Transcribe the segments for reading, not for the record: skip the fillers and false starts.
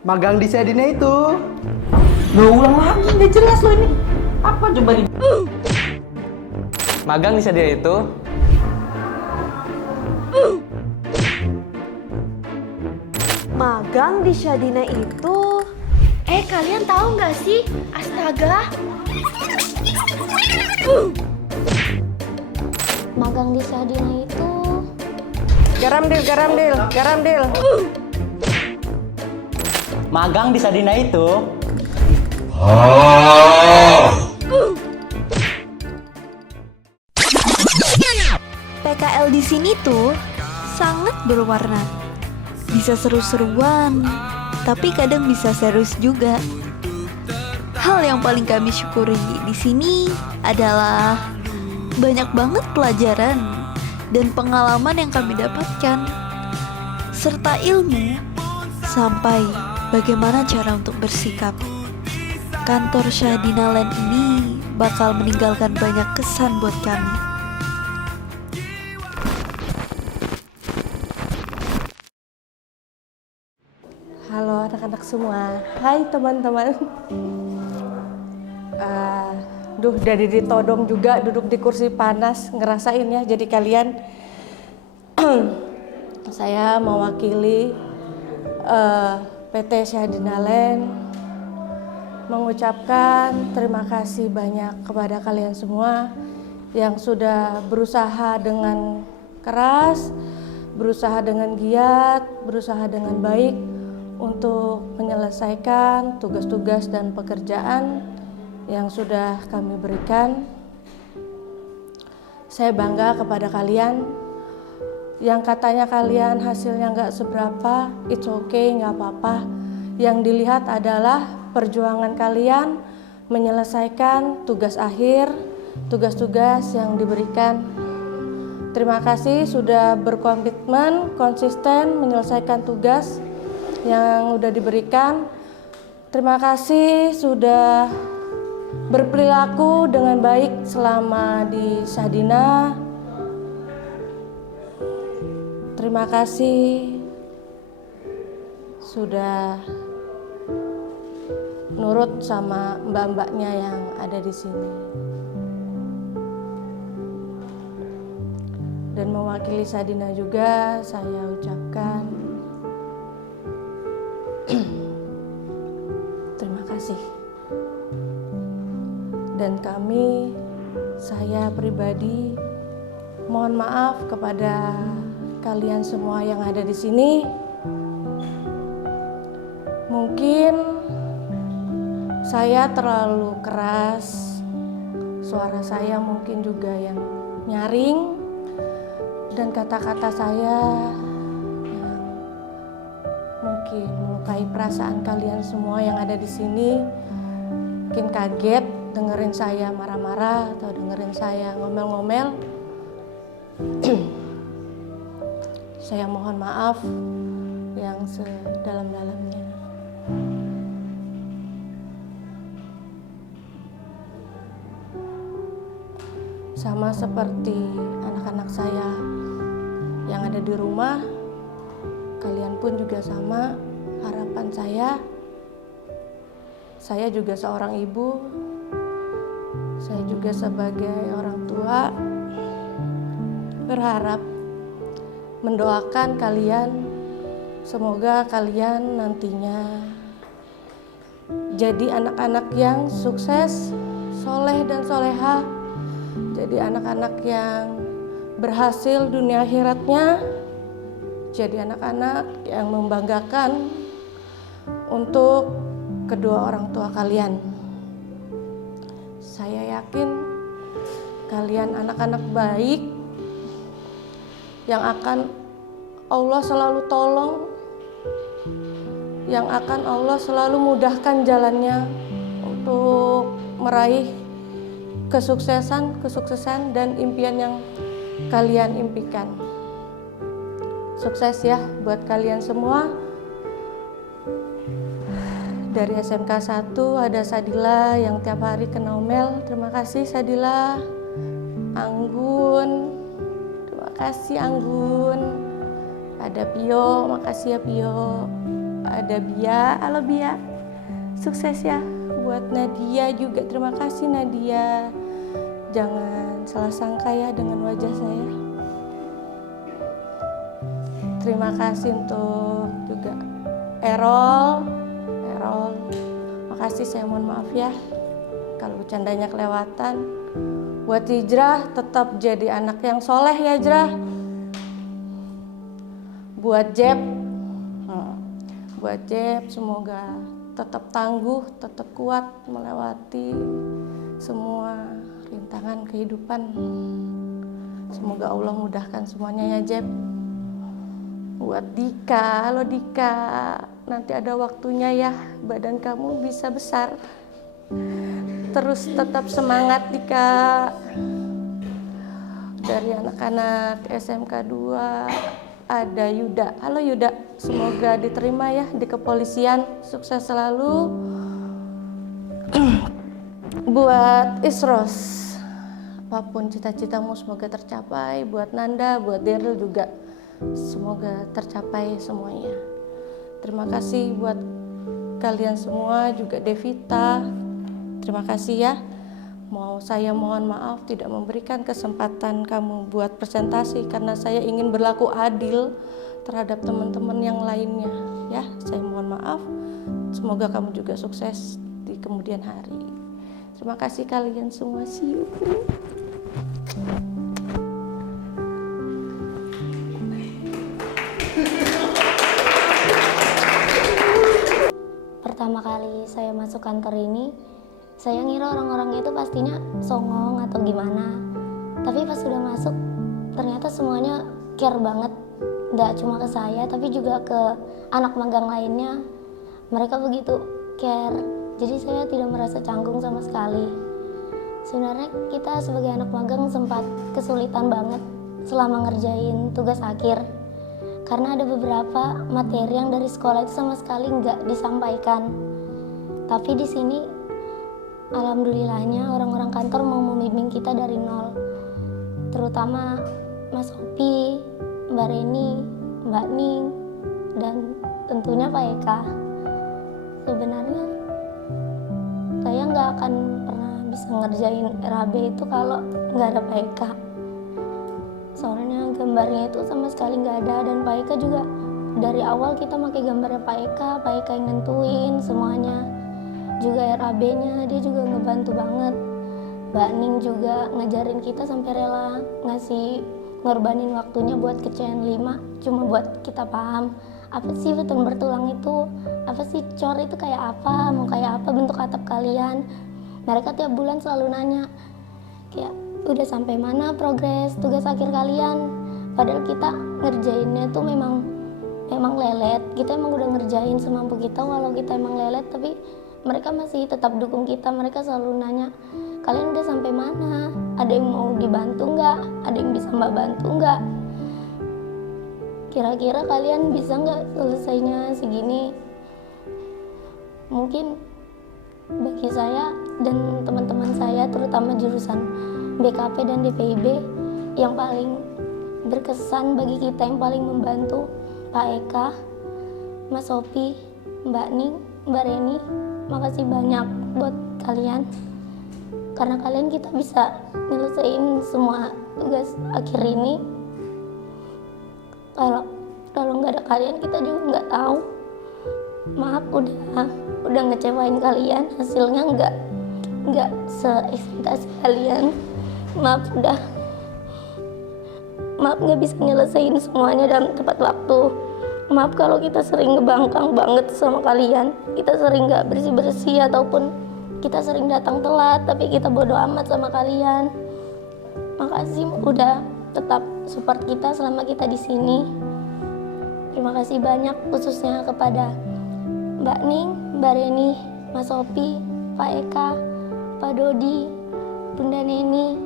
Magang di Sadina itu. Lo ulang lagi, nggak jelas lo ini. Apa coba di... Magang di Sadina itu. Magang di Shadina itu... Kalian tahu nggak sih? Astaga. Magang di Sadina itu Garam deal. Magang di Sadina itu. PKL di sini tuh sangat berwarna. Bisa seru-seruan, tapi kadang bisa serius juga. Hal yang paling kami syukuri di sini adalah banyak banget pelajaran dan pengalaman yang kami dapatkan, serta ilmu sampai bagaimana cara untuk bersikap. Kantor Shadina Land ini bakal meninggalkan banyak kesan buat kami. Halo anak-anak semua, hai teman-teman. Dari ditodong juga duduk di kursi panas, ngerasain ya jadi kalian. Saya mewakili PT Shadina Land mengucapkan terima kasih banyak kepada kalian semua yang sudah berusaha dengan keras, berusaha dengan giat, berusaha dengan baik untuk menyelesaikan tugas-tugas dan pekerjaan yang sudah kami berikan. Saya bangga kepada kalian. Yang katanya kalian hasilnya nggak seberapa, it's okay, nggak apa-apa. Yang dilihat adalah perjuangan kalian menyelesaikan tugas akhir, tugas-tugas yang diberikan. Terima kasih sudah berkomitmen, konsisten menyelesaikan tugas yang sudah diberikan. Terima kasih sudah berperilaku dengan baik selama di Shadina. Terima kasih sudah nurut sama mbak-mbaknya yang ada di sini. Dan mewakili Shadina juga saya ucapkan terima kasih. Dan saya pribadi mohon maaf kepada kalian semua yang ada di sini. Mungkin saya terlalu keras, suara saya mungkin juga yang nyaring, dan kata-kata saya yang mungkin melukai perasaan kalian semua yang ada di sini. Mungkin kaget dengerin saya marah-marah atau dengerin saya ngomel-ngomel. Saya mohon maaf yang sedalam-dalamnya. Sama seperti anak-anak saya yang ada di rumah, kalian pun juga sama. Harapan saya juga seorang ibu, saya juga sebagai orang tua, berharap mendoakan kalian, semoga kalian nantinya jadi anak-anak yang sukses, soleh dan soleha, jadi anak-anak yang berhasil dunia akhiratnya, jadi anak-anak yang membanggakan untuk kedua orang tua kalian. Saya yakin kalian anak-anak baik yang akan Allah selalu tolong, yang akan Allah selalu mudahkan jalannya untuk meraih kesuksesan dan impian yang kalian impikan. Sukses ya buat kalian semua. Dari SMK 1 ada Sadila yang tiap hari ke Naumel. Terima kasih Sadila. Anggun, terima kasih Anggun. Ada Pio, makasih ya Pio. ada Bia. Halo Bia, sukses ya. Buat Nadia juga, terima kasih Nadia. Jangan salah sangka ya dengan wajah saya. Terima kasih untuk juga Erol, makasih, saya mohon maaf ya kalau bercandanya kelewatan. Buat Hijrah, tetap jadi anak yang soleh ya Hijrah. Buat Jeb, semoga tetap tangguh, tetap kuat melewati semua rintangan kehidupan. Semoga Allah mudahkan semuanya ya Jeb. Buat Dika, halo Dika, nanti ada waktunya ya badan kamu bisa besar. Terus tetap semangat Dika. Dari anak-anak SMK 2 ada Yuda. Halo Yuda, semoga diterima ya di kepolisian. Sukses selalu. Buat Isros, apapun cita-citamu semoga tercapai. Buat Nanda, buat Daryl juga semoga tercapai semuanya. Terima kasih buat kalian semua, juga Devita. Terima kasih ya. Saya mohon maaf tidak memberikan kesempatan kamu buat presentasi karena saya ingin berlaku adil terhadap teman-teman yang lainnya. Ya, saya mohon maaf. Semoga kamu juga sukses di kemudian hari. Terima kasih kalian semua. See you. Pertama kali saya masuk kantor ini, saya ngira orang-orang itu pastinya songong atau gimana. Tapi pas sudah masuk, ternyata semuanya care banget. Nggak cuma ke saya, tapi juga ke anak magang lainnya. Mereka begitu care, jadi saya tidak merasa canggung sama sekali. Sebenarnya kita sebagai anak magang sempat kesulitan banget selama ngerjain tugas akhir. Karena ada beberapa materi yang dari sekolah itu sama sekali nggak disampaikan. Tapi di sini alhamdulillahnya orang-orang kantor mau membimbing kita dari nol. Terutama Mas Opi, Mbak Reni, Mbak Ning, dan tentunya Pak Eka. Sebenarnya saya nggak akan pernah bisa ngerjain RAB itu kalau nggak ada Pak Eka. Soalnya gambarnya itu sama sekali nggak ada, dan Pak Eka juga dari awal kita pakai gambarnya Pak Eka yang nentuin semuanya. Juga RAB-nya dia juga ngebantu banget. Mbak Ning juga ngajarin kita sampai rela ngorbanin waktunya buat kecen 5 cuma buat kita paham apa sih beton bertulang itu, apa sih cor itu kayak apa, mau kayak apa bentuk atap kalian. Mereka tiap bulan selalu nanya kayak udah sampai mana progres tugas akhir kalian, padahal kita ngerjainnya tuh memang lelet. Kita emang udah ngerjain semampu kita walau kita emang lelet, tapi mereka masih tetap dukung kita. Mereka selalu nanya, kalian udah sampai mana? Ada yang mau dibantu nggak? Ada yang bisa Mbak bantu nggak? Kira-kira kalian bisa nggak selesainya segini? Mungkin bagi saya dan teman-teman saya, terutama jurusan BKP dan DPIB, yang paling berkesan bagi kita, yang paling membantu Pak Eka, Mas Sopi, Mbak Ning, Mbak Reni. Makasih banyak buat kalian, karena kalian kita bisa nyelesain semua tugas akhir ini. Kalau nggak ada kalian kita juga nggak tahu. Maaf udah ngecewain kalian, hasilnya nggak seekspektasi kalian. Maaf nggak bisa nyelesain semuanya dalam tepat waktu. Maaf kalau kita sering ngebangkang banget sama kalian. Kita sering gak bersih-bersih ataupun kita sering datang telat, tapi kita bodo amat sama kalian. Makasih udah tetap support kita selama kita di sini. Terima kasih banyak khususnya kepada Mbak Ning, Mbak Reni, Mas Sopi, Pak Eka, Pak Dodi, Bunda Neni,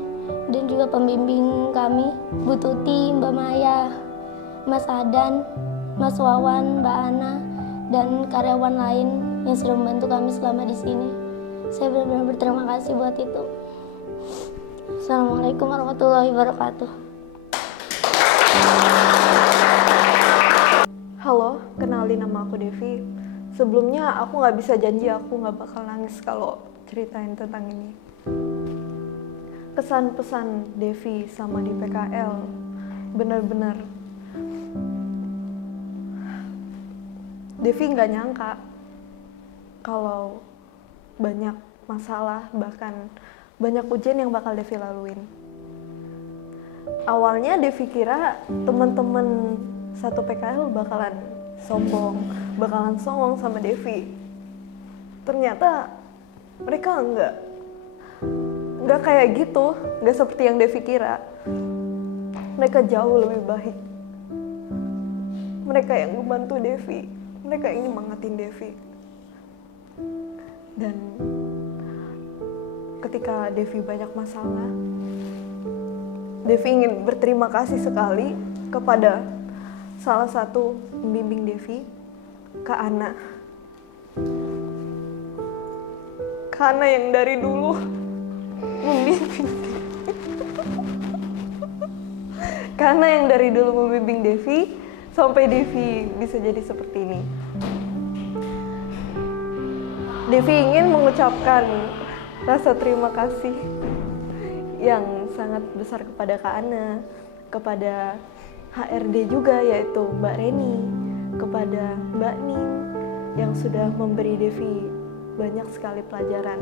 dan juga pembimbing kami, Bu Tuti, Mbak Maya, Mas Adan, Mas Wawan, Mbak Ana, dan karyawan lain yang sudah membantu kami selama di sini. Saya benar-benar berterima kasih buat itu. Assalamualaikum warahmatullahi wabarakatuh. Halo, kenalin kenalin nama aku Devi. Sebelumnya aku nggak bisa janji aku nggak bakal nangis kalau ceritain tentang ini. Kesan pesan Devi sama di PKL benar-benar Devi nggak nyangka kalau banyak masalah, bahkan banyak ujian yang bakal Devi laluin. Awalnya Devi kira teman-teman satu PKL bakalan sombong, bakalan songong sama Devi. Ternyata mereka enggak kayak gitu, enggak seperti yang Devi kira. Mereka jauh lebih baik. Mereka yang membantu Devi, mereka yang nyemangatin Devi. Dan ketika Devi banyak masalah, Devi ingin berterima kasih sekali kepada salah satu pembimbing Devi, Kak Ana. Kak Ana yang dari dulu membimbing Kak Ana yang dari dulu membimbing Devi sampai Devi bisa jadi seperti ini. Devi ingin mengucapkan rasa terima kasih yang sangat besar kepada Kak Ana, kepada HRD juga yaitu Mbak Reni, kepada Mbak Ning yang sudah memberi Devi banyak sekali pelajaran.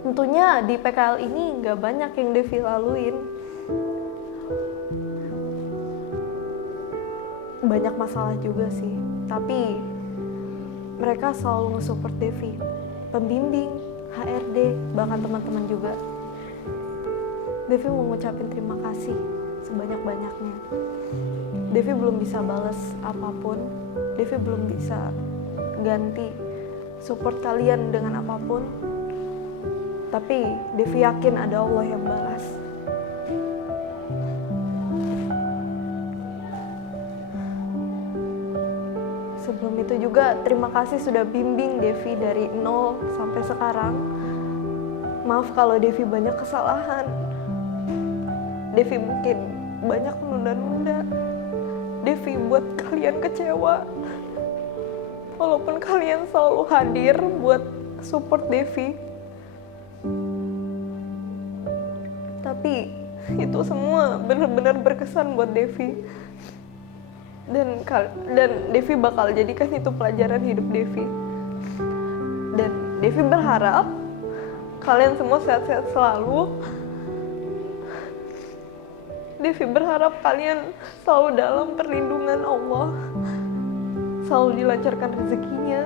Tentunya di PKL ini gak banyak yang Devi laluin. Banyak masalah juga sih, tapi mereka selalu nge-support Devi, pembimbing, HRD, bahkan teman-teman juga. Devi mau ngucapin terima kasih sebanyak-banyaknya. Devi belum bisa balas apapun, Devi belum bisa ganti support kalian dengan apapun, tapi Devi yakin ada Allah yang balas. Sebelum itu juga terima kasih sudah bimbing Devi dari nol sampai sekarang. Maaf kalau Devi banyak kesalahan. Devi mungkin banyak menunda-nunda. Devi buat kalian kecewa. Walaupun kalian selalu hadir buat support Devi. Tapi itu semua benar-benar berkesan buat Devi. Dan Devi bakal jadikan itu pelajaran hidup Devi. Dan Devi berharap kalian semua sehat-sehat selalu. Devi berharap kalian selalu dalam perlindungan Allah, selalu dilancarkan rezekinya,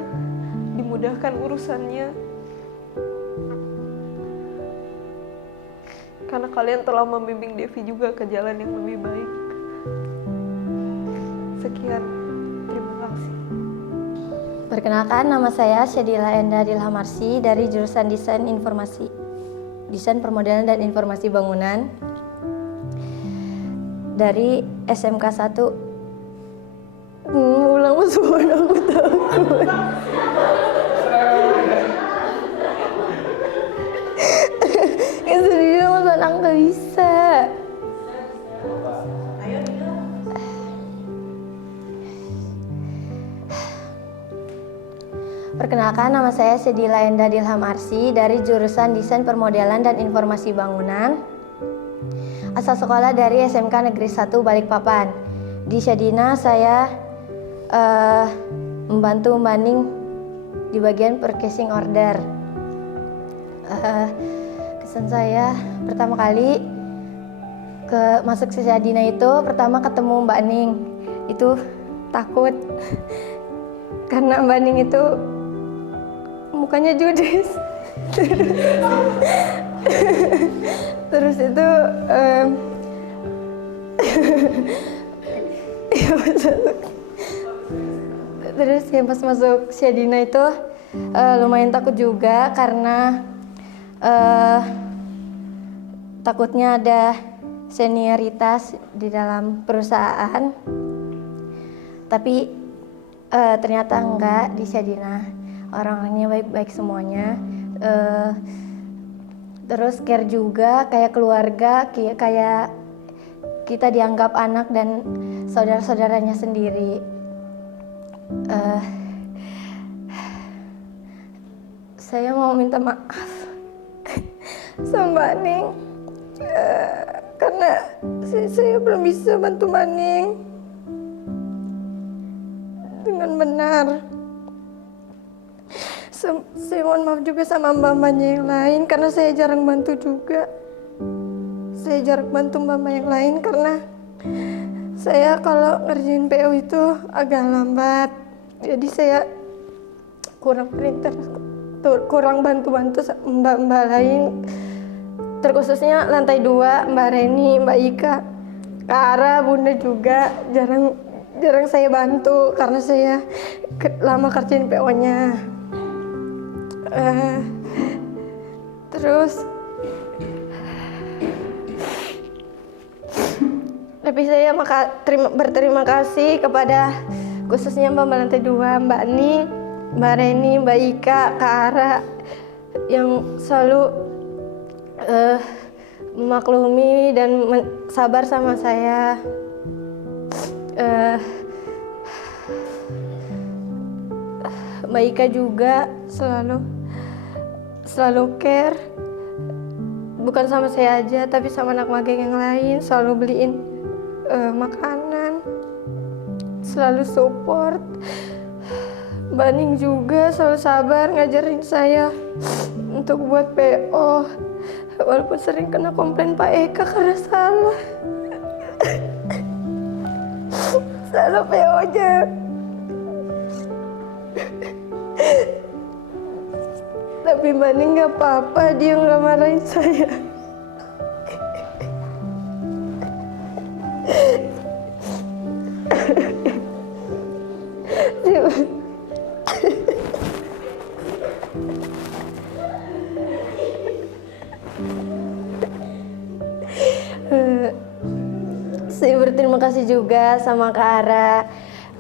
dimudahkan urusannya. Karena kalian telah membimbing Devi juga ke jalan yang lebih baik. Sekian, terima kasih. Perkenalkan, nama saya Syedila Enda Dilhamarsi dari jurusan Desain Informasi, Desain Permodalan dan Informasi Bangunan dari SMK 1. Ulang semua aku takut. Sedihnya masa anak nggak bisa. Perkenalkan, nama saya Syedila Enda Dilhamarsi dari jurusan Desain Permodalan dan Informasi Bangunan. Asal sekolah dari SMK Negeri 1 Balikpapan. Di Syadina saya membantu Mbak Ning di bagian purchasing order. Kesan saya pertama kali masuk ke Syadina itu, pertama ketemu Mbak Ning itu takut karena Mbak Ning itu mukanya judes. Terus itu terus yang pas masuk Syadina itu lumayan takut juga karena takutnya ada senioritas di dalam perusahaan, tapi ternyata enggak. Di Syadina orang-orangnya baik-baik semuanya. Terus care juga, kayak keluarga, kayak kita dianggap anak dan saudara-saudaranya sendiri. Eh, saya mau minta maaf sama Mbak Ning karena saya belum bisa bantu Mbak Ning dengan benar. Saya mohon maaf juga sama mbak-mbaknya yang lain karena saya jarang bantu juga. Saya jarang bantu mbak-mbak yang lain karena saya kalau ngerjain PO itu agak lambat. Jadi saya kurang kurang bantu-bantu mbak-mbak lain. Terkhususnya lantai 2, Mbak Reni, Mbak Ika, Kak Ara, Bunda juga jarang saya bantu karena saya lama kerjain PO-nya. Terus tapi saya berterima kasih kepada khususnya Mbak lantai 2, Mbak Ning, Mbak Reni, Mbak Ika, Kak Ara yang selalu memaklumi dan sabar sama saya. Mbak Ika juga selalu care, bukan sama saya aja tapi sama anak magang yang lain, selalu beliin makanan, selalu support. Mbak Ning juga selalu sabar ngajarin saya untuk buat PO walaupun sering kena komplain Pak Eka karena salah PO-nya. Tapi Mbak Ning gak apa-apa, dia gak marahin saya. Saya berterima kasih juga sama Kak Ara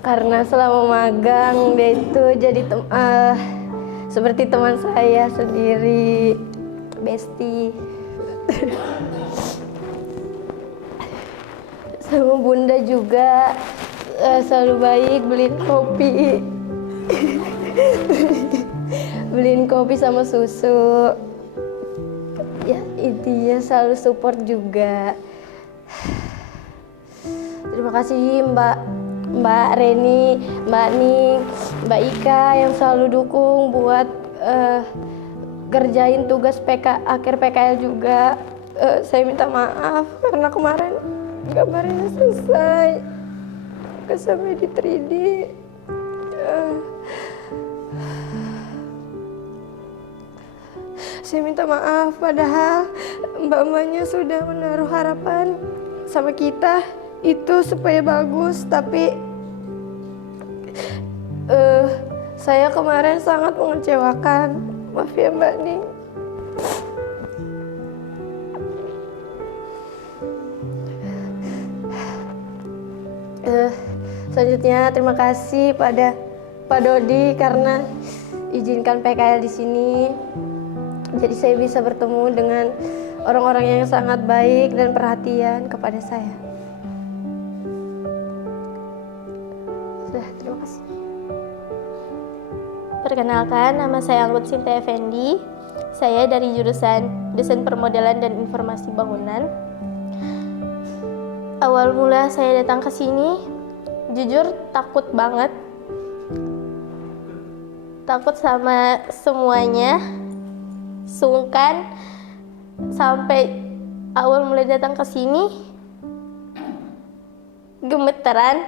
karena selama magang dia itu jadi seperti teman saya sendiri, bestie. Sama Bunda juga selalu baik, beliin kopi sama susu. Ya intinya selalu support juga. Terima kasih Mbak Reni, Mbak Ning, Mbak Ika yang selalu dukung buat kerjain tugas akhir PKL juga. Saya minta maaf karena kemarin gambarnya selesai, gak sampai di 3D. Saya minta maaf padahal mbak-mbaknya sudah menaruh harapan sama kita itu supaya bagus, tapi saya kemarin sangat mengecewakan. Maaf ya Mbak Ning. Selanjutnya terima kasih pada Pak Dodi karena izinkan PKL di sini. Jadi saya bisa bertemu dengan orang-orang yang sangat baik dan perhatian kepada saya. Sudah, terima kasih. Perkenalkan, nama saya Anggut Sinta Effendi. Saya dari jurusan Desain Permodelan dan Informasi Bangunan. Awal mula saya datang ke sini, jujur takut banget. Takut sama semuanya, sungkan. Sampai awal mulai datang ke sini, gemeteran.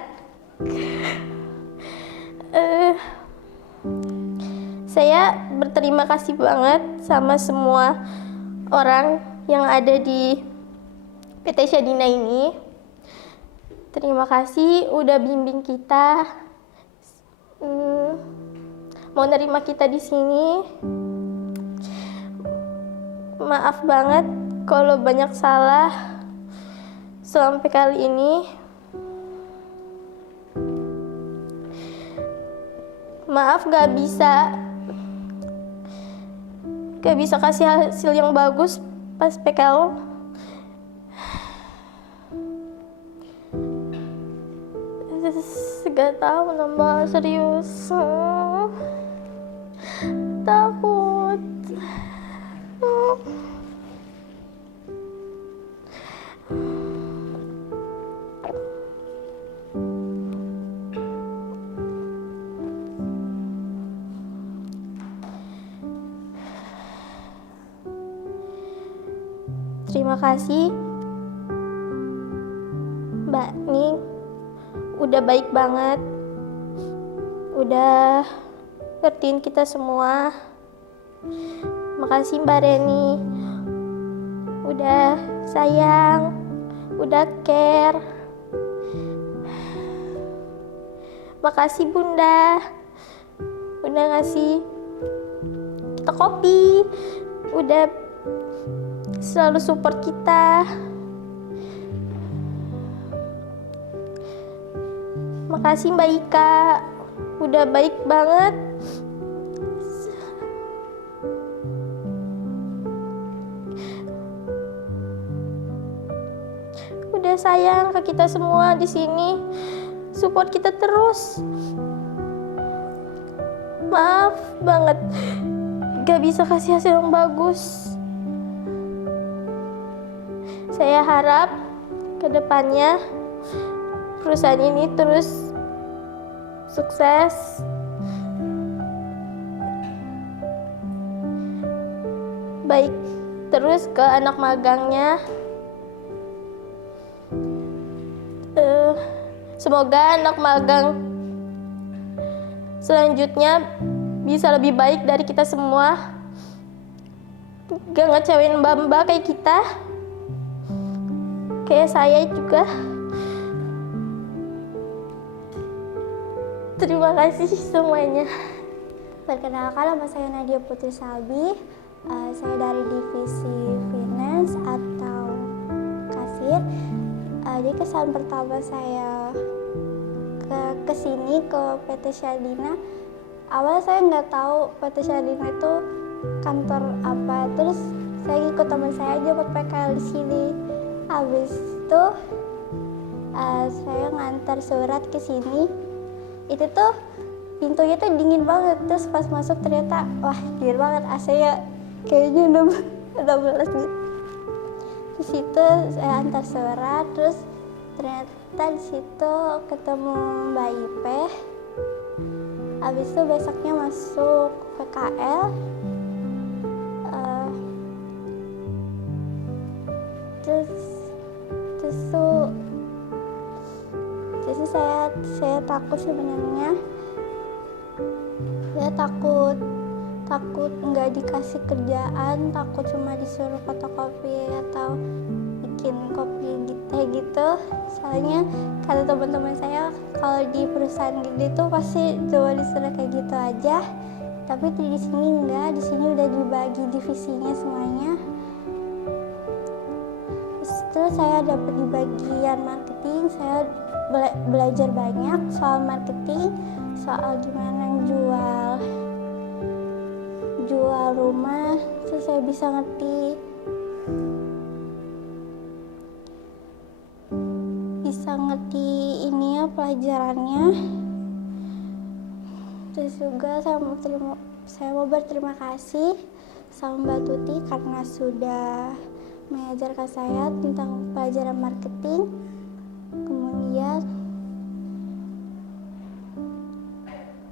Saya berterima kasih banget sama semua orang yang ada di PT Shadina ini. Terima kasih udah bimbing kita, mau nerima kita di sini. Maaf banget kalau banyak salah sampai kali ini. Maaf gak bisa kasih hasil yang bagus pas PKL. Gak tahu nambah serius. Takut. Terima kasih Mbak Ning, udah baik banget, udah ngertiin kita semua. Makasih Mbak Reni, udah sayang, udah care. Makasih Bunda, udah ngasih kita kopi, udah selalu support kita. Makasih Mbak Ika, udah baik banget. Udah sayang ke kita semua di sini, support kita terus. Maaf banget, gak bisa kasih hasil yang bagus. Saya harap ke depannya perusahaan ini terus sukses. Baik terus ke anak magangnya. Semoga anak magang selanjutnya bisa lebih baik dari kita semua. Gak ngecewain mbak-mbak kayak kita. Kayak saya juga. Terima kasih semuanya. Perkenalkan, nama saya Nadia Putri Salbi. Saya dari divisi finance atau kasir. Jadi kesan pertama saya ke sini ke PT Syadina. Awalnya saya nggak tahu PT Syadina itu kantor apa. Terus saya ikut teman saya aja buat PKL di sini. Habis itu saya ngantar surat ke sini. Itu tuh pintunya tuh dingin banget. Terus pas masuk ternyata wah dingin banget, AC-nya kayaknya udah belas gitu. Di situ saya antar surat, terus ternyata di situ ketemu Mbak Ipe. Habis itu besoknya masuk PKL. Terus saya takut sebenarnya. Saya takut nggak dikasih kerjaan, takut cuma disuruh fotokopi atau bikin kopi gitu. Soalnya kata teman-teman saya kalau di perusahaan gede tuh pasti cuma disuruh kayak gitu aja. Tapi di sini enggak, di sini udah dibagi divisinya semuanya. Terus saya dapat di bagian marketing, saya belajar banyak soal marketing, soal gimana jual rumah. Terus saya bisa ngerti ini ya pelajarannya. Terus juga saya mau berterima kasih sama Mbak Tuti karena sudah mengajarkan saya tentang pelajaran marketing. Kemudian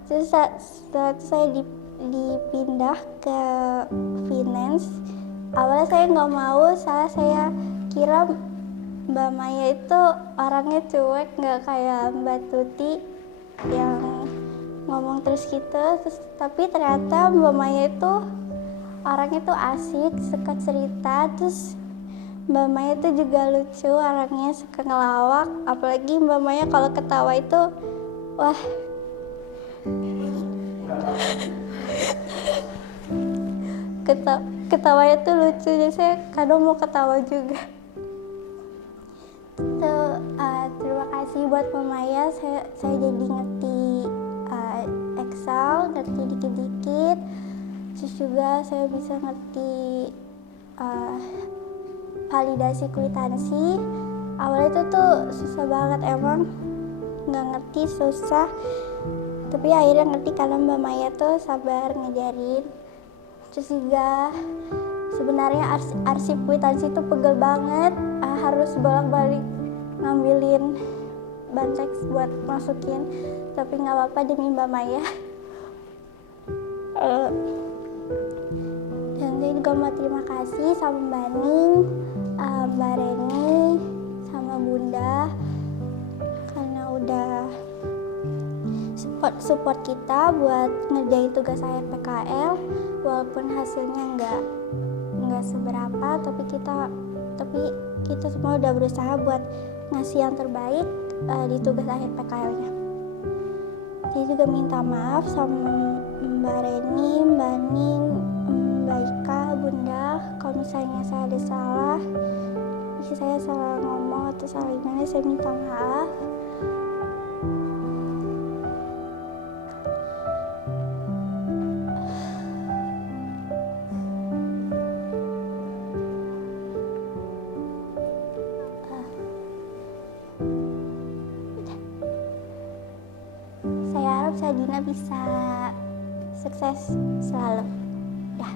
setelah saya dipindah ke finance, awalnya saya nggak mau, saya kira Mbak Maya itu orangnya cuek, nggak kayak Mbak Tuti yang ngomong terus gitu. Tapi ternyata Mbak Maya itu orangnya tuh asik, suka cerita. Terus Mbak Maya itu juga lucu, orangnya suka ngelawak. Apalagi Mbak Maya kalau ketawa itu, wah, ketawanya tuh lucu. Jadi saya kadang mau ketawa juga. Terima kasih buat Mbak Maya. Saya jadi ngerti Excel, ngerti dikit-dikit. Terus juga saya bisa ngerti validasi kwitansi. Awalnya itu tuh susah banget emang, nggak ngerti, susah. Tapi akhirnya ngerti karena Mbak Maya tuh sabar ngajarin. Terus juga sebenarnya arsip kwitansi itu pegel banget, harus bolak-balik ngambilin bahan teks buat masukin. Tapi nggak apa-apa demi Mbak Maya. Dan saya juga mau terima kasih sama Mbak Ning, Mbak Reni, sama Bunda karena udah support kita buat ngerjain tugas akhir PKL, walaupun hasilnya nggak seberapa, tapi kita semua udah berusaha buat ngasih yang terbaik di tugas akhir PKL-nya. Saya juga minta maaf sama Mbak Reni, Mbak Ning, Mbak Ika, Bunda, kalau misalnya saya ada salah, saya salah ngomong atau salah gimana, saya minta maaf. Saya harap Sadina bisa sukses selalu. Dah.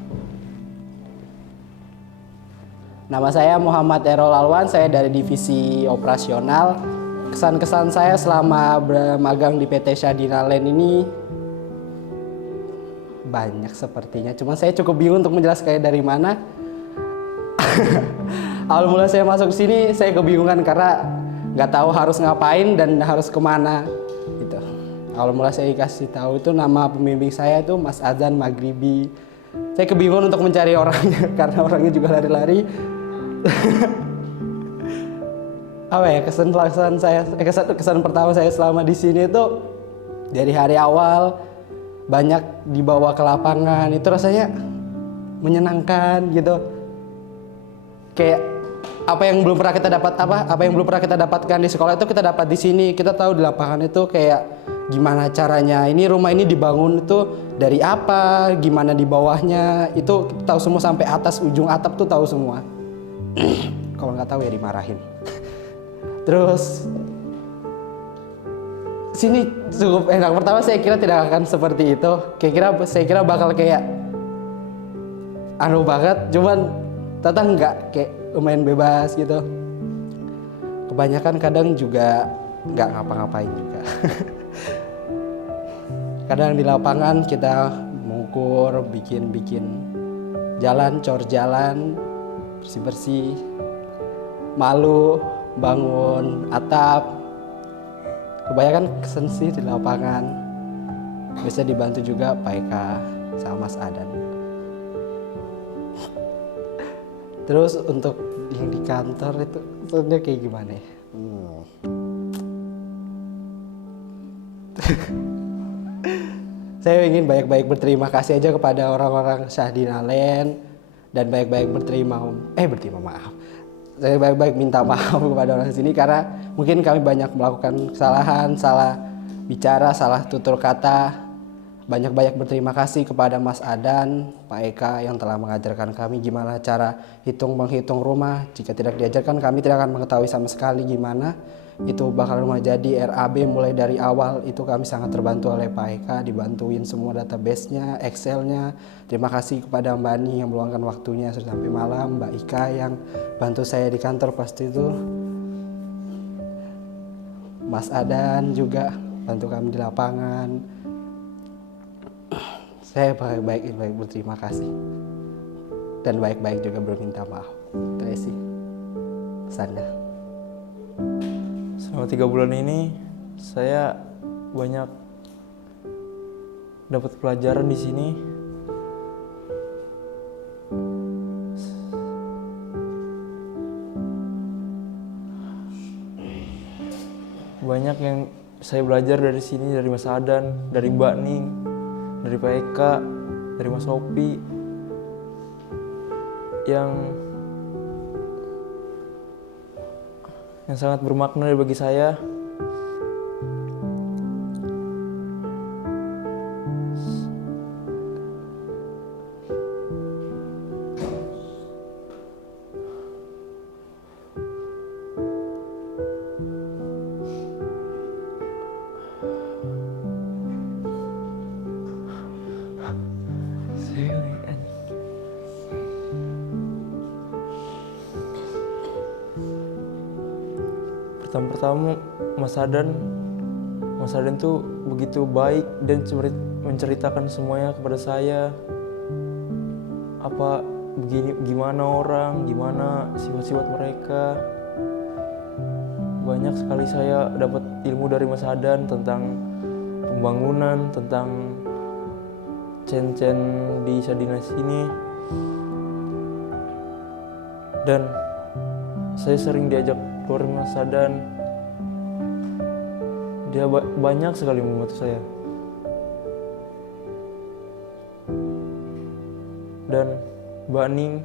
Nama saya Muhammad Errol Alwan, saya dari divisi operasional. Kesan-kesan saya selama bermagang di PT Sadina Land ini banyak sepertinya. Cuma saya cukup bingung untuk menjelaskannya dari mana. Awal mula saya masuk sini, saya kebingungan karena nggak tahu harus ngapain dan harus kemana. Gitu. Awal mula saya dikasih tahu itu nama pembimbing saya itu Mas Azan Maghribi. Saya kebingungan untuk mencari orangnya karena orangnya juga lari-lari. Apa ya kesan pertama saya selama di sini itu dari hari awal banyak dibawa ke lapangan, itu rasanya menyenangkan gitu. Kayak apa yang belum pernah kita dapatkan di sekolah itu kita dapat di sini. Kita tahu di lapangan itu kayak gimana caranya rumah ini dibangun itu dari apa, gimana di bawahnya, itu tahu semua sampai atas ujung atap tuh tahu semua. Kalau nggak tahu ya dimarahin. Terus sini cukup enak. Pertama saya kira tidak akan seperti itu. Saya kira bakal kayak banget, cuman ternyata enggak, kayak lumayan bebas gitu. Kebanyakan kadang juga nggak ngapa-ngapain juga. Kadang di lapangan kita mengukur, bikin jalan, cor jalan, bersih-bersih, malu, bangun atap. Kebanyakan kesan sih di lapangan. Bisa dibantu juga Pak Eka sama Mas Adan. Terus untuk yang di kantor itu sebenarnya kayak gimana ya? Saya ingin baik-baik berterima kasih aja kepada orang-orang Sadina Land dan baik-baik Saya baik-baik minta maaf kepada orang sini karena mungkin kami banyak melakukan kesalahan, salah bicara, salah tutur kata. Banyak-banyak berterima kasih kepada Mas Adan, Pak Eka yang telah mengajarkan kami gimana cara menghitung rumah. Jika tidak diajarkan kami tidak akan mengetahui sama sekali gimana itu bakal rumah jadi RAB mulai dari awal. Itu kami sangat terbantu oleh Pak Eka, dibantuin semua database-nya, Excel-nya. Terima kasih kepada Mbak Ni yang meluangkan waktunya sampai malam, Mbak Ika yang bantu saya di kantor pasti itu. Mas Adan juga bantu kami di lapangan. Saya baik-baik berterima kasih dan baik-baik juga berminta maaf. Terima kasih. Sanda. Selama 3 bulan ini saya banyak dapat pelajaran di sini. Banyak yang saya belajar dari sini, dari Mas Adan, dari Mbak Ning, dari Pak Eka, dari Mas Sopi, yang sangat bermakna bagi saya. Pertama Mas Adan tuh begitu baik dan menceritakan semuanya kepada saya. Apa gimana orang, gimana sifat-sifat mereka. Banyak sekali saya dapat ilmu dari Mas Adan tentang pembangunan, tentang cen-cen di Sadinas ini. Dan saya sering diajak keluar Mas Adan. Dia banyak sekali membantu saya. Dan Mbak Ning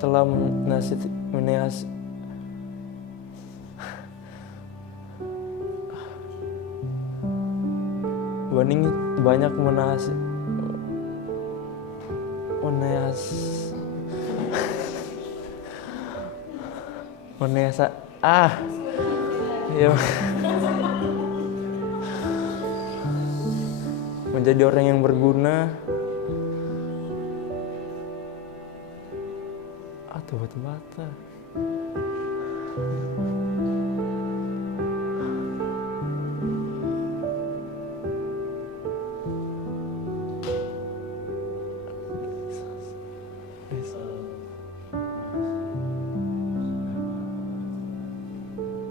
telah Mbak Ning banyak menjadi orang yang berguna. Bata-bata.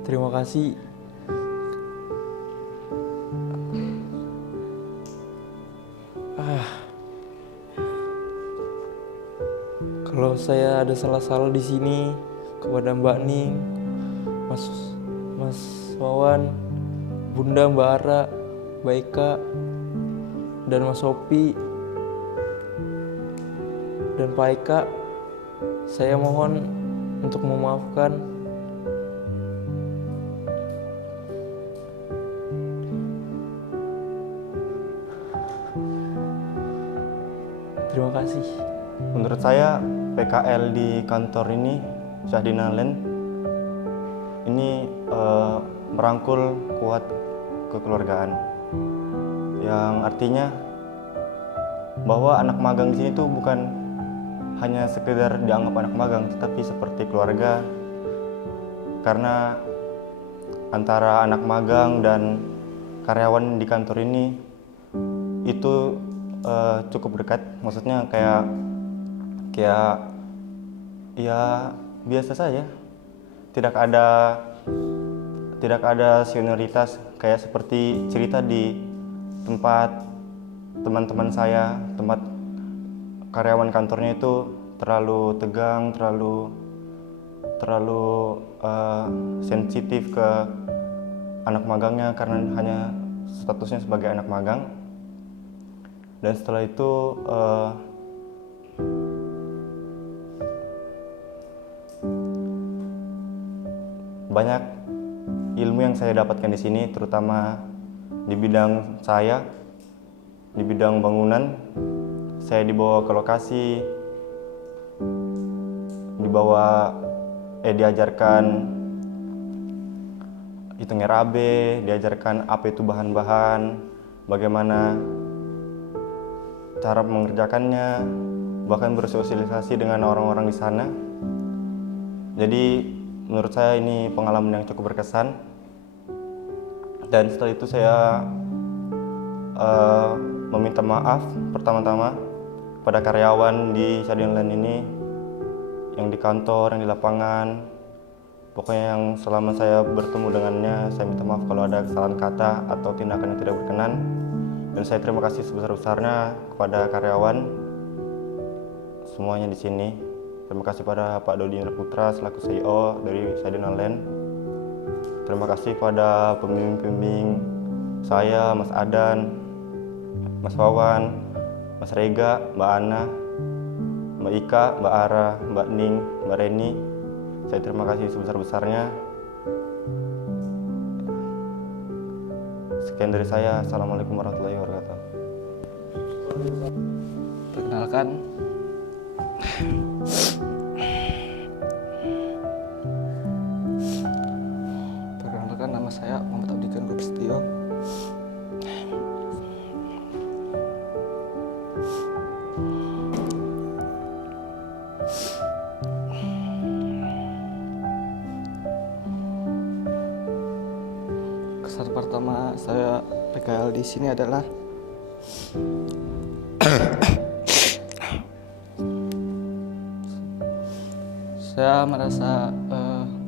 Terima kasih. Kalau saya ada salah-salah di sini kepada Mbak Ning, Mas Wawan, Bunda Mbak Ara, Mbak Eka, dan Mas Sopi, dan Pak Eka, saya mohon untuk memaafkan. Terima kasih. Menurut saya PKL di kantor ini, Sahdina Land, ini merangkul kuat kekeluargaan, yang artinya bahwa anak magang di sini tuh bukan hanya sekedar dianggap anak magang, tetapi seperti keluarga, karena antara anak magang dan karyawan di kantor ini itu cukup dekat, maksudnya kayak ya biasa saja, tidak ada senioritas kayak seperti cerita di tempat teman-teman saya, tempat karyawan kantornya itu terlalu tegang, terlalu sensitif ke anak magangnya karena hanya statusnya sebagai anak magang. Dan setelah itu banyak ilmu yang saya dapatkan di sini, terutama di bidang saya, di bidang bangunan. Saya dibawa ke lokasi, diajarkan hitung RAB, diajarkan apa itu bahan-bahan, bagaimana cara mengerjakannya, bahkan bersosialisasi dengan orang-orang di sana. Jadi menurut saya ini pengalaman yang cukup berkesan. Dan setelah itu saya meminta maaf pertama-tama pada karyawan di Sahdina Land ini, yang di kantor, yang di lapangan. Pokoknya yang selama saya bertemu dengannya, saya minta maaf kalau ada kesalahan kata atau tindakan yang tidak berkenan. Dan saya terima kasih sebesar-besarnya kepada karyawan semuanya di sini. Terima kasih pada Pak Dodi Indra Putra selaku CEO dari Sahdina Land. Terima kasih pada pembimbing saya, Mas Adan, Mas Wawan, Mas Rega, Mbak Ana, Mbak Ika, Mbak Ara, Mbak Ning, Mbak Reni. Saya terima kasih sebesar-besarnya. Sekian dari saya. Assalamualaikum warahmatullahi wabarakatuh. Perkenalkan, nama saya Muhammad Abdikan Gurstio. selama saya PKL di sini adalah saya merasa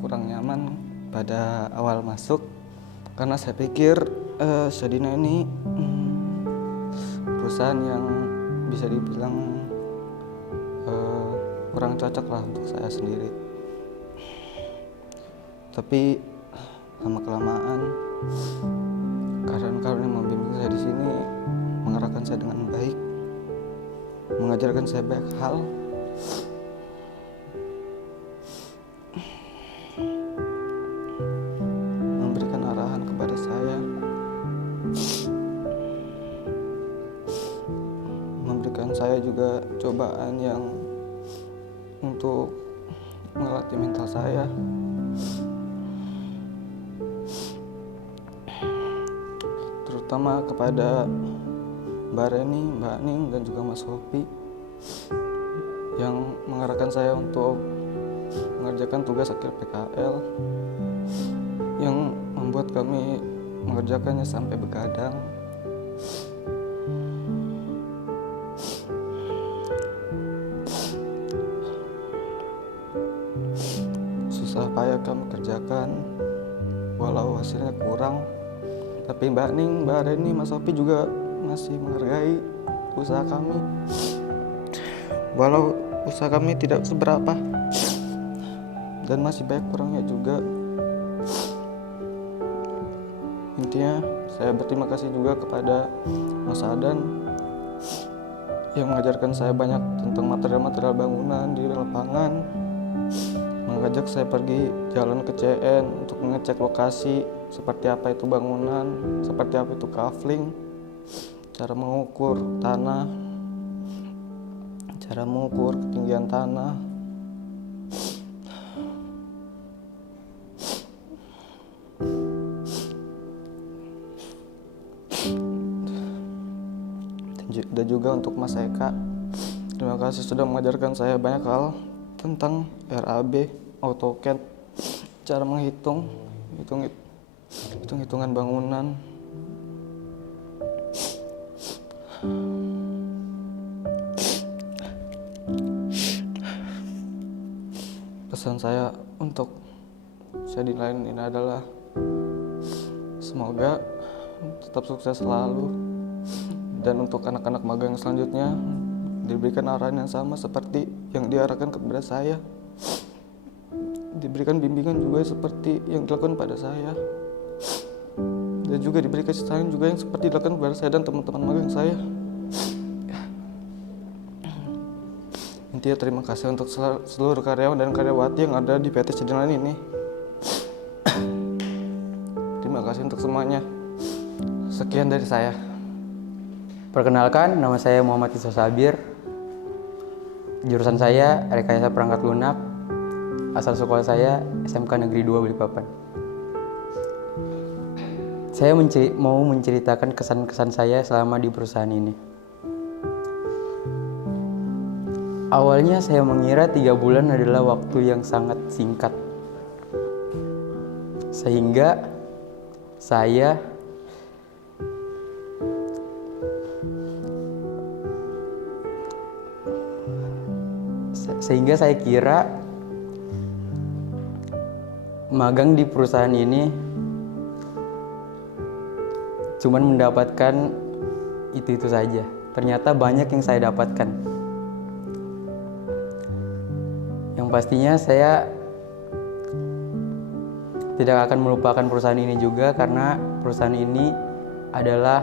kurang nyaman pada awal masuk karena saya pikir Shadina ini perusahaan yang bisa dibilang kurang cocok lah untuk saya sendiri. Tapi lama kelamaan kawan-kawan yang membimbing saya di sini mengarahkan saya dengan baik, mengajarkan saya banyak hal. Memberikan arahan kepada saya, memberikan saya juga cobaan yang untuk melatih mental saya. Terutama kepada Mbak Reni, Mbak Ning, dan juga Mas Hopi yang mengarahkan saya untuk mengerjakan tugas akhir PKL yang membuat kami mengerjakannya sampai begadang. Susah payah kami kerjakan walau hasilnya kurang, tapi Mbak Ning, Mbak Reni, Mas Sopi juga masih menghargai usaha kami walau usaha kami tidak seberapa dan masih banyak kurangnya juga. Intinya saya berterima kasih juga kepada Mas Adan yang mengajarkan saya banyak tentang material-material bangunan di lapangan, mengajak saya pergi jalan ke CN untuk mengecek lokasi seperti apa itu bangunan, seperti apa itu kafling, cara mengukur tanah, cara mengukur ketinggian tanah. Dan juga untuk Mas Eka, terima kasih sudah mengajarkan saya banyak hal tentang RAB, AutoCAD, cara menghitung, hitung-hitungan bangunan. Pesan saya untuk Shadina ini adalah semoga tetap sukses selalu, dan untuk anak-anak magang selanjutnya diberikan arahan yang sama seperti yang diarahkan kepada saya, diberikan bimbingan juga seperti yang dilakukan pada saya, dan juga diberikan sayang juga yang seperti dilakukan kepada saya dan teman-teman magang saya. Intinya terima kasih untuk seluruh karyawan dan karyawati yang ada di PT Shadina ini. Terima kasih untuk semuanya. Sekian dari saya. Perkenalkan, nama saya Muhammad Isha Sabir. Jurusan saya Rekayasa Perangkat Lunak. Asal sekolah saya SMK Negeri 2 Balikpapan. Saya mau menceritakan kesan-kesan saya selama di perusahaan ini. Awalnya saya mengira 3 bulan adalah waktu yang sangat singkat. Sehingga saya kira magang di perusahaan ini cuman mendapatkan itu saja. Ternyata banyak yang saya dapatkan. Yang pastinya saya tidak akan melupakan perusahaan ini juga, karena perusahaan ini adalah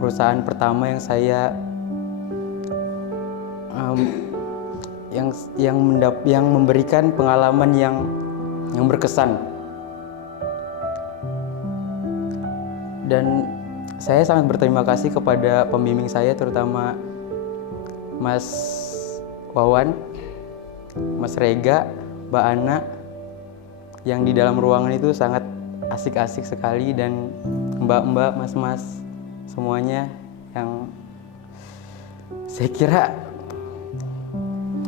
perusahaan pertama yang saya yang memberikan pengalaman yang berkesan. Dan saya sangat berterima kasih kepada pembimbing saya, terutama Mas Wawan, Mas Rega, Mbak Ana, yang di dalam ruangan itu sangat asik-asik sekali, dan mbak-mbak, mas-mas semuanya yang saya kira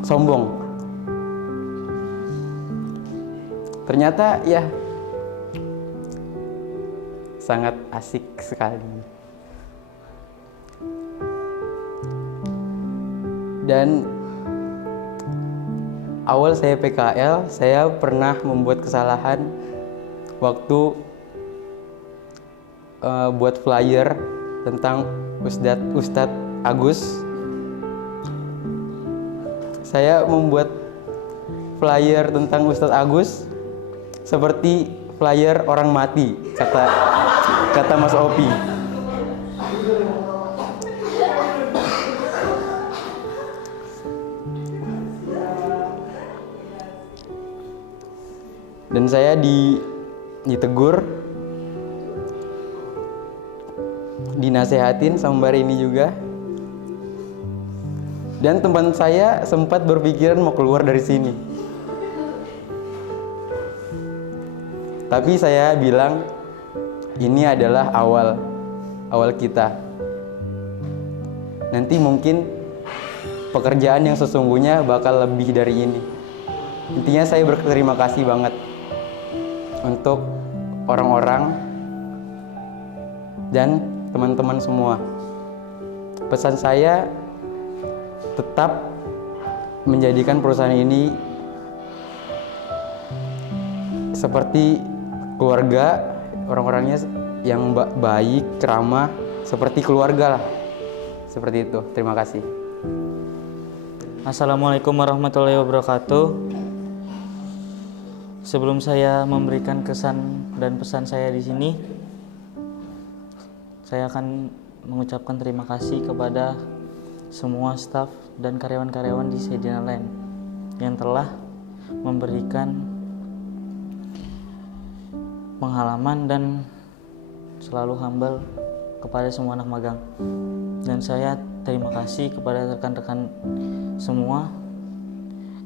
sombong. Ternyata ya sangat asik sekali. Dan awal saya PKL, saya pernah membuat kesalahan waktu buat flyer tentang Ustadz Agus. Saya membuat flyer tentang Ustadz Agus seperti flyer orang mati, kata Mas Opi. Dan saya ditegur, dinasehatin sama Mbak Rini juga. Dan teman saya sempat berpikiran mau keluar dari sini. Tapi saya bilang, ini adalah awal kita. Nanti mungkin pekerjaan yang sesungguhnya bakal lebih dari ini. Intinya saya berterima kasih banget untuk orang-orang dan teman-teman semua. Pesan saya tetap menjadikan perusahaan ini seperti keluarga, orang-orangnya yang baik, ceramah, seperti keluarga lah. Seperti itu. Terima kasih. Assalamualaikum warahmatullahi wabarakatuh. Sebelum saya memberikan kesan dan pesan saya di sini, saya akan mengucapkan terima kasih kepada semua staf dan karyawan-karyawan di Sajian Land yang telah memberikan pengalaman dan selalu humble kepada semua anak magang. Dan saya terima kasih kepada rekan-rekan semua,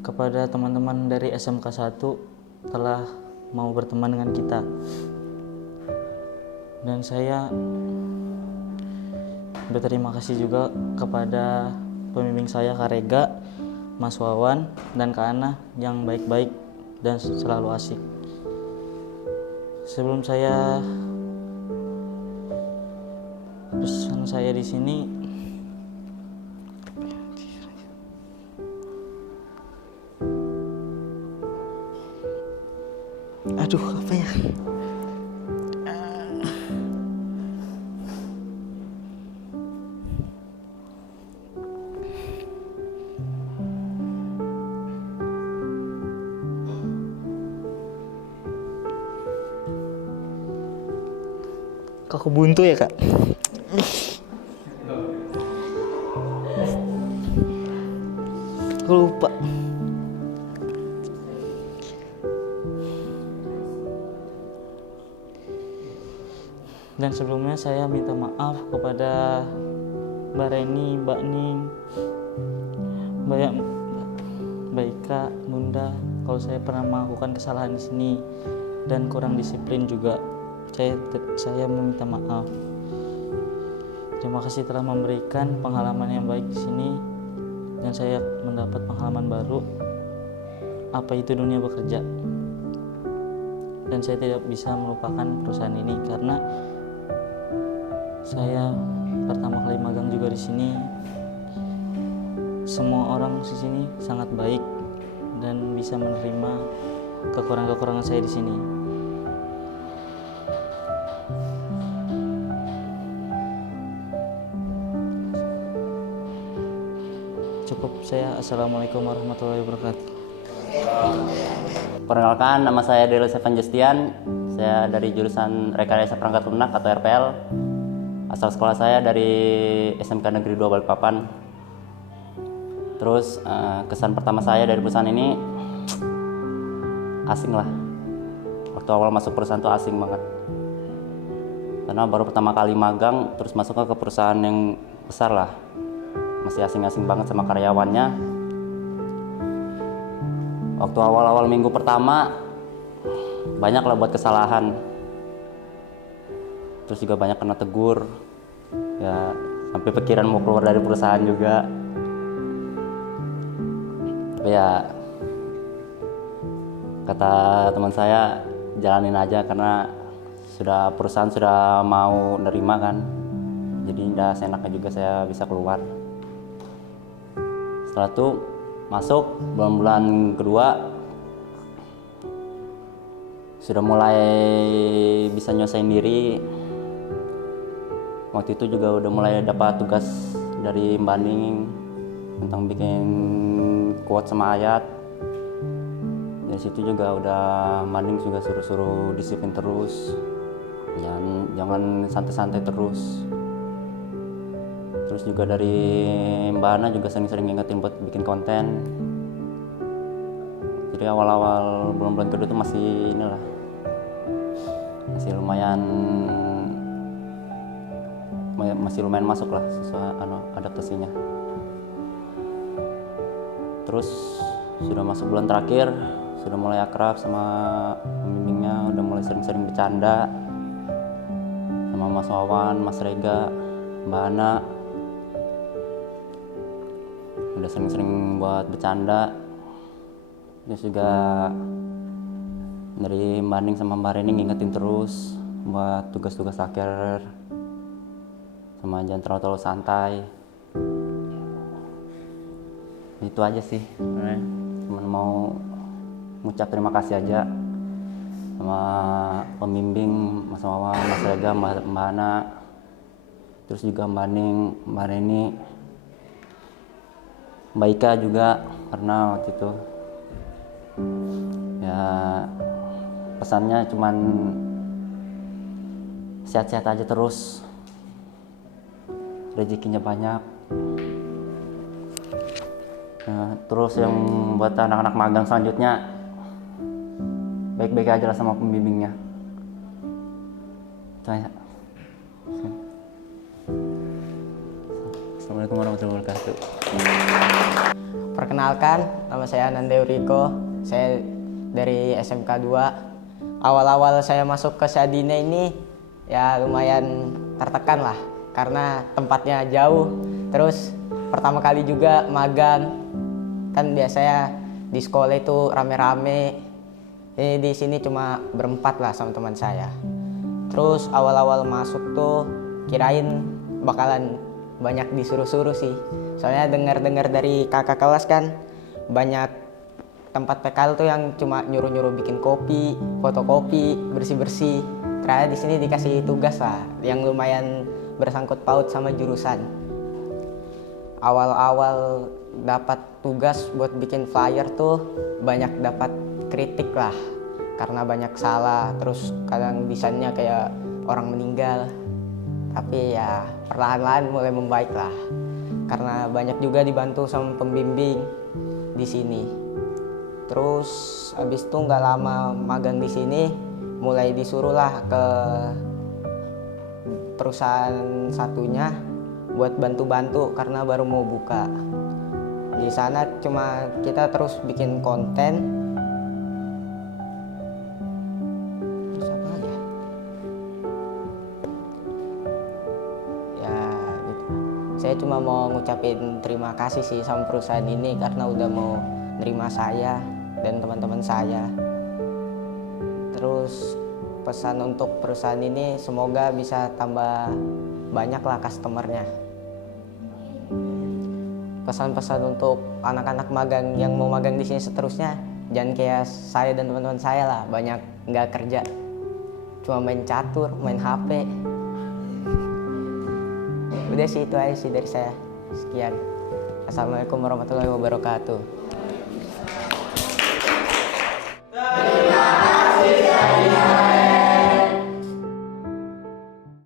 kepada teman-teman dari SMK 1 telah mau berteman dengan kita. Dan saya berterima kasih juga kepada pembimbing saya Kak Rega, Mas Wawan, dan Kak Ana yang baik-baik dan selalu asik. Sebelum saya pesan saya di sini, aduh apa ya? Kok buntu ya Kak? Aku lupa. Dan sebelumnya saya minta maaf kepada Mbak Reni, Mbak Ning, Mbak Ika, Bunda, kalau saya pernah melakukan kesalahan di sini dan kurang disiplin juga. Saya meminta maaf. Terima kasih telah memberikan pengalaman yang baik di sini dan saya mendapat pengalaman baru apa itu dunia bekerja. Dan saya tidak bisa melupakan perusahaan ini karena saya pertama kali magang juga di sini. Semua orang di sini sangat baik dan bisa menerima kekurangan-kekurangan saya di sini. Cukup saya. Assalamualaikum warahmatullahi wabarakatuh. Perkenalkan, nama saya Delo Sevan Justian. Saya dari jurusan Rekayasa Perangkat Lunak atau RPL. Asal sekolah saya dari SMK Negeri 2 Balikpapan. Terus kesan pertama saya dari perusahaan ini asing lah. Waktu awal masuk perusahaan tuh asing banget. Karena baru pertama kali magang, terus masuk ke perusahaan yang besar lah. Masih asing-asing banget sama karyawannya. Waktu awal-awal minggu pertama banyak lah buat kesalahan. Terus juga banyak kena tegur. Ya sampai pikiran mau keluar dari perusahaan juga. Tapi ya kata teman saya, jalanin aja karena perusahaan sudah mau nerima kan, jadi udah seenaknya juga saya bisa keluar. Setelah itu masuk bulan-bulan kedua sudah mulai bisa nyusahin diri. Waktu itu juga udah mulai dapat tugas dari Mbak Ning tentang bikin quote sama ayat. Dari situ juga udah Mbak Ning juga suruh-suruh disiplin terus, jangan santai-santai terus. Terus juga dari Mbak Ana juga sering-sering ngingetin buat bikin konten. Jadi awal-awal bulan-bulan kedua itu masih lumayan masuk lah sesuai adaptasinya. Terus sudah masuk bulan terakhir, sudah mulai akrab sama pembimbingnya, udah mulai sering-sering bercanda sama Mas Wawan, Mas Rega, Mbak Ana. Udah sering-sering buat bercanda. Terus juga dari Mbak Ning sama Mbak Reni ngingetin terus buat tugas-tugas akhir sama jangan terlalu santai. Itu aja sih, cuman mau ngucap terima kasih aja sama pembimbing Mas Wawan, Mas Rega, Mbak Ana, terus juga Mbak Ning, Mbak Reni, Mbak Ika juga, karena waktu itu ya pesannya cuman sehat-sehat aja terus, rezekinya banyak. Nah, terus yang buat anak-anak magang selanjutnya baik-baik aja lah sama pembimbingnya. Tanya. Assalamualaikum warahmatullahi wabarakatuh. Perkenalkan, nama saya Nanda Euriko. Saya dari SMK 2. Awal-awal saya masuk ke Sadina ini ya lumayan tertekan lah karena tempatnya jauh. Terus pertama kali juga magang. Kan biasanya di sekolah itu rame-rame. Ini di sini cuma berempat lah sama teman saya. Terus awal-awal masuk tuh kirain bakalan banyak disuruh-suruh sih. Soalnya dengar-dengar dari kakak kelas kan banyak tempat PKL tuh yang cuma nyuruh-nyuruh bikin kopi, fotokopi, bersih-bersih. Ternyata di sini dikasih tugas lah yang lumayan bersangkut paut sama jurusan. Awal-awal dapat tugas buat bikin flyer tuh banyak dapat kritik lah karena banyak salah, terus kadang desainnya kayak orang meninggal. Tapi ya perlahan-lahan mulai membaik lah karena banyak juga dibantu sama pembimbing di sini. Terus abis itu nggak lama magang di sini mulai disuruh lah ke perusahaan satunya buat bantu-bantu karena baru mau buka. Di sana cuma kita terus bikin konten. Terus apa lagi ya? Ya gitu. Saya cuma mau ngucapin terima kasih sih sama perusahaan ini karena udah mau nerima saya dan teman-teman saya. Terus pesan untuk perusahaan ini semoga bisa tambah banyak lah customernya. Pesan-pesan untuk anak-anak magang yang mau magang di sini seterusnya, jangan kayak saya dan teman-teman saya lah, banyak nggak kerja, cuma main catur, main HP. Udah sih itu aja sih dari saya. Sekian. Assalamualaikum warahmatullahi wabarakatuh.